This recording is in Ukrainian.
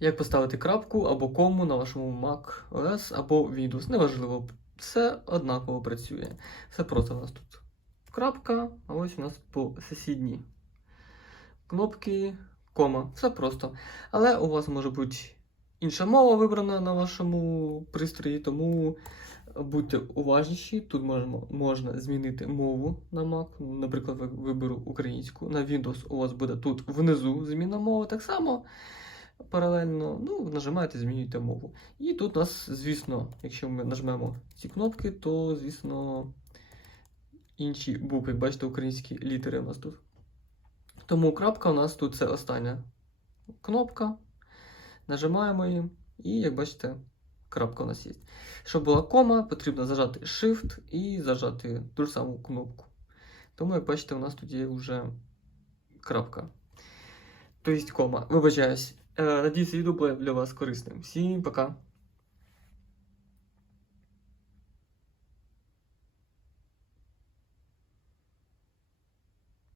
Як поставити крапку або кому на вашому Mac OS або Windows. Неважливо, все однаково працює. Все просто у нас тут крапка, а ось у нас по сусідній кнопки, кома. Все просто. Але у вас може бути інша мова вибрана на вашому пристрої, тому будьте уважніші. Тут можна, можна змінити мову на Mac. Наприклад, виберу українську. На Windows у вас буде тут внизу зміна мови. Так само паралельно ну, нажимаєте, змінюєте мову. І тут у нас, звісно, якщо ми нажмемо ці кнопки, то, звісно, інші букви, як бачите, українські літери у нас тут. Тому крапка у нас тут це остання кнопка. Нажимаємо її, і, як бачите, крапка у нас є. Щоб була кома, потрібно зажати Shift і зажати ту ж саму кнопку. Тому, як бачите, у нас тут є вже крапка. Тобто кома. Вибачаюсь. Е, Надіюсь, відео було для вас корисним. Всім пока.